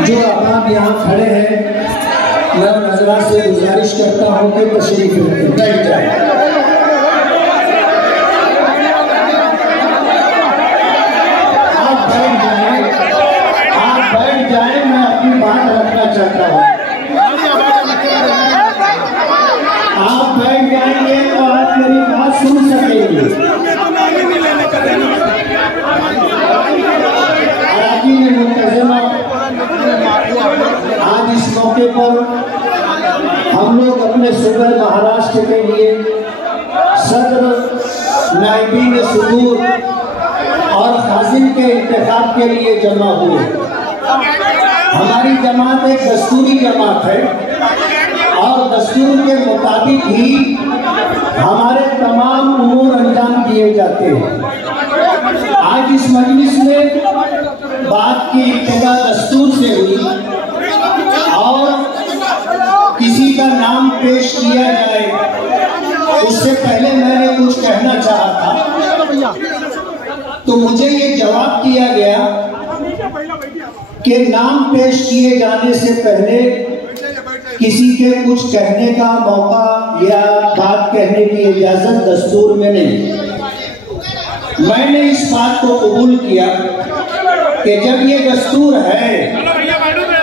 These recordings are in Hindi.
जो आप यहाँ खड़े हैं, मैं नजरा से गुजारिश करता हूँ कि तशरीफ रखें, बैठ जाए। आप बैठ जाए, मैं अपनी बात रखना चाहता हूँ। आप बैठ जाएंगे तो आप मेरी बात सुन सकेंगे। आज इस मौके पर हम लोग अपने सूबे महाराष्ट्र के लिए सदर नायबीन सुदूर और खाजिन के इंतखाब के लिए जमा हुए। हमारी जमात एक दस्तूरी जमात है और दस्तूर के मुताबिक ही हमारे तमाम उमूर अंजाम दिए जाते हैं। आज इस मजलिस में बात की इब्तिदा दस्तूर से हुई और किसी का नाम पेश किया जाए उससे पहले मैंने कुछ कहना चाहा था, तो मुझे ये जवाब दिया गया कि नाम पेश किए जाने से पहले किसी के कुछ कहने का मौका या बात कहने की इजाजत दस्तूर में नहीं। मैंने इस बात को कबूल किया कि जब ये दस्तूर है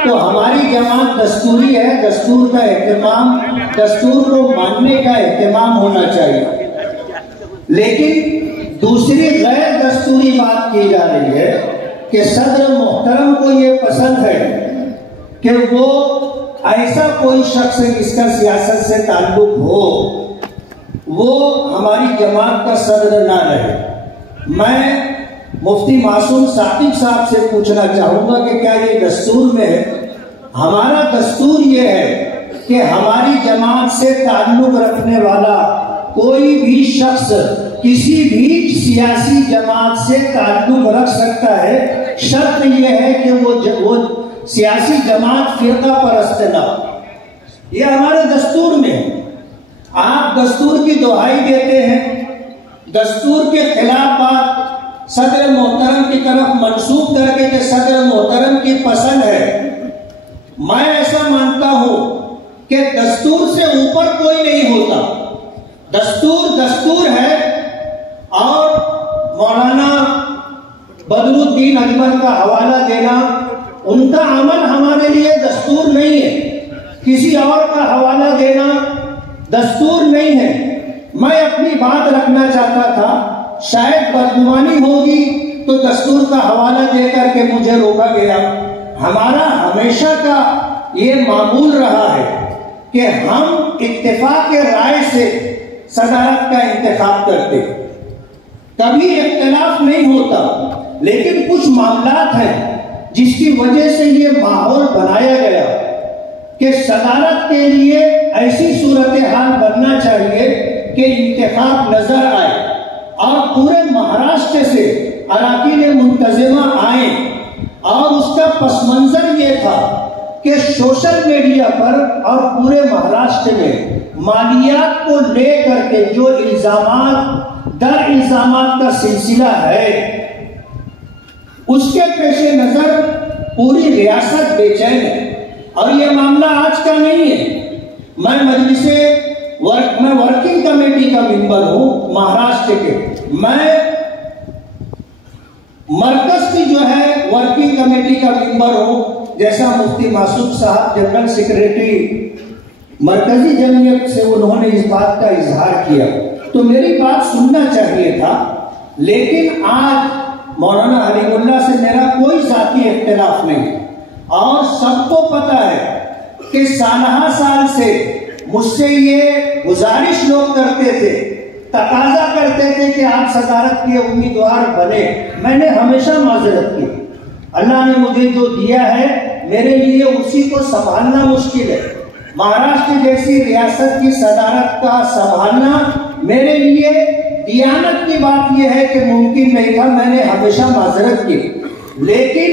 तो हमारी जमात दस्तूरी है, दस्तूर का एहतमाम, दस्तूर को मानने का एहतमाम होना चाहिए। लेकिन दूसरी गैर दस्तूरी बात की जा रही है कि सदर मोहतरम को ये पसंद है कि वो ऐसा कोई शख्स जिसका सियासत से ताल्लुक हो वो हमारी जमात का सदर ना रहे। मैं मुफ्ती मासूम साकिब साहब से पूछना चाहूंगा कि क्या ये दस्तूर में है? हमारा दस्तूर ये है कि हमारी जमात से ताल्लुक रखने वाला कोई भी शख्स किसी भी सियासी जमात से ताल्लुक रख सकता है। शर्त यह है कि वो सियासी जमात फिरका परस्त ना। ये हमारे दस्तूर में है। आप दस्तूर की दुहाई देते हैं, दस्तूर के खिलाफ बात सदर मोहतरम की तरफ मंसूब करके कि सदर मोहतरम की पसंद है। मैं ऐसा मानता हूं कि दस्तूर से ऊपर कोई नहीं होता। दस्तूर दस्तूर है और मौलाना बदरुद्दीन अजमल का हवाला देना, उनका अमल हमारे लिए दस्तूर नहीं है। किसी और का हवाला देना दस्तूर नहीं है। मैं अपनी बात रखना चाहता था, शायद बदगुमानी होगी तो दस्तूर का हवाला देकर के मुझे रोका गया। हमारा हमेशा का ये मामूल रहा है कि हम इत्तेफाक राय से सदारत का इंतखाब करते, कभी इख्तिलाफ नहीं होता। लेकिन कुछ मामलात हैं जिसकी वजह से ये माहौल बनाया गया कि सदारत के लिए ऐसी सूरत हाल बनना चाहिए कि इंतखाब नजर आए और पूरे महाराष्ट्र से अराकीन मुंतजिमा आए। और उसका पस मंजर ये था कि सोशल मीडिया पर और पूरे महाराष्ट्र में मालियात को लेकर के जो इल्जामात दर इल्जामात का सिलसिला है, उसके पेशे नजर पूरी रियासत बेचैन है। और ये मामला आज का नहीं है। मैं वर्किंग कमेटी का मेंबर हूं महाराष्ट्र के। मैं मरकज की जो है वर्किंग कमेटी का मेंबर हूं। जैसा मुफ्ती मासूद साहब जनरल सेक्रेटरी मरकजी जमीयत से उन्होंने इस बात का इजहार किया, तो मेरी बात सुनना चाहिए था। लेकिन आज मौलाना हलीमुल्लाह से मेरा कोई जाती इख्तिलाफ नहीं, और सबको पता है कि साल से मुझसे ये गुजारिश लोग करते थे, तकाजा करते थे कि आप सदारत के उम्मीदवार बने। मैंने हमेशा माजरत की। अल्लाह ने मुझे जो दिया है मेरे लिए उसी को संभालना मुश्किल है। महाराष्ट्र जैसी रियासत की सदारत का संभालना मेरे लिए दियानत की बात यह है कि मुमकिन नहीं था। मैंने हमेशा माजरत की। लेकिन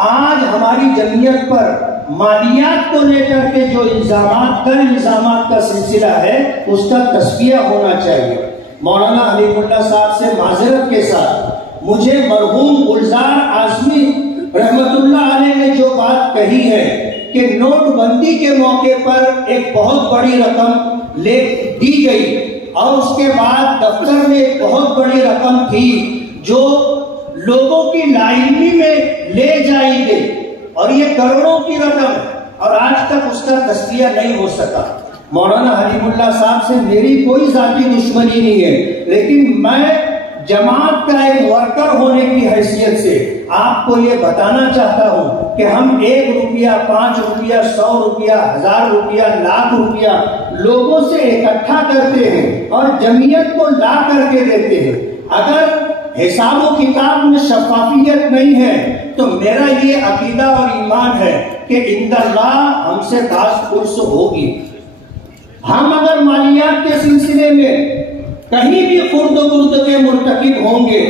आज हमारी जमीयत पर मालियात को लेकर के जो इल्जामात का सिलसिला है, उसका तस्फिया होना चाहिए। मौलाना हलीमुल्लाह साहब से माजरत के साथ मुझे मरहूम गुलजार आजमी रहमतुल्लाह अलैह ने जो बात कही है कि नोटबंदी के मौके पर एक बहुत बड़ी रकम ले दी गई और उसके बाद दफ्तर में एक बहुत बड़ी रकम थी जो लोगों की लाइनी में ले जाई गई, और ये करोड़ों की रकम, और आज तक उसका तस्फिया नहीं हो सका। मौलाना हलीमुल्लाह साहब से मेरी कोई जाती दुश्मनी नहीं है, लेकिन मैं जमात का एक वर्कर होने की हैसियत से आपको ये बताना चाहता हूँ कि हम 1 रुपया, 5 रुपया, 100 रुपया, 1000 रुपया, लाख रुपया लोगों से इकट्ठा करते हैं और जमीयत को ला करके देते हैं। अगर हिसाब व किताब में शफाफियत नहीं है तो मेरा ये अकीदा और ईमान है कि इंदल्लाह हमसे दास पुरुष होगी। हम अगर मालियात के सिलसिले में कहीं भी खुर्द के मुर्तकिब होंगे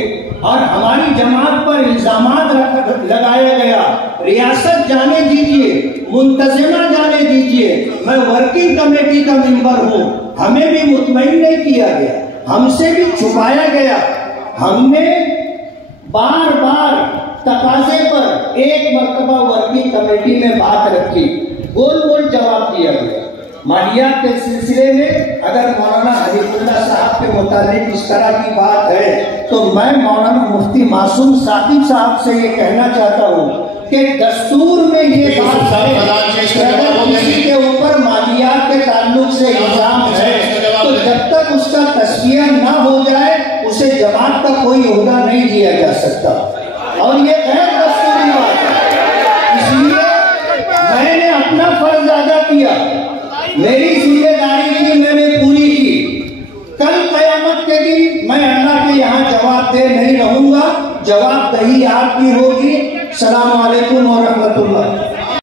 और हमारी जमात पर इल्जामात लगाया गया, रियासत जाने दीजिए, मुंतजिमा जाने दीजिए, मैं वर्किंग कमेटी का मेंबर हूँ, हमें भी मुतमईन नहीं किया गया, हमसे भी छुपाया गया। हमने बार बार तकाजे पर एक मरतबा वर्किंग कमेटी में बात रखी, गोल जवाब दिया गया। मालियात के सिलसिले में अगर मौलाना हलीमुल्लाह साहब के मुताबिक इस तरह की बात है तो मैं मौलाना मुफ्ती मासूम साकिब साहब से ये कहना चाहता हूँ कि दस्तूर में ये बात है अगर किसी के ऊपर मालियात के ताल्लुक से इल्जाम है तो जब तक उसका तस्फिया ना हो जाए उसे जमात का कोई ओहदा नहीं दिया जा सकता, और ये गैर दस्तूरी बात है। इसलिए मैंने अपना फर्ज अदा किया, मेरी जिम्मेदारी थी, मैंने पूरी की। कल कयामत के दिन मैं अल्लाह के यहाँ जवाबदेह नहीं रहूंगा, जवाबदेही आपकी होगी। सलाम।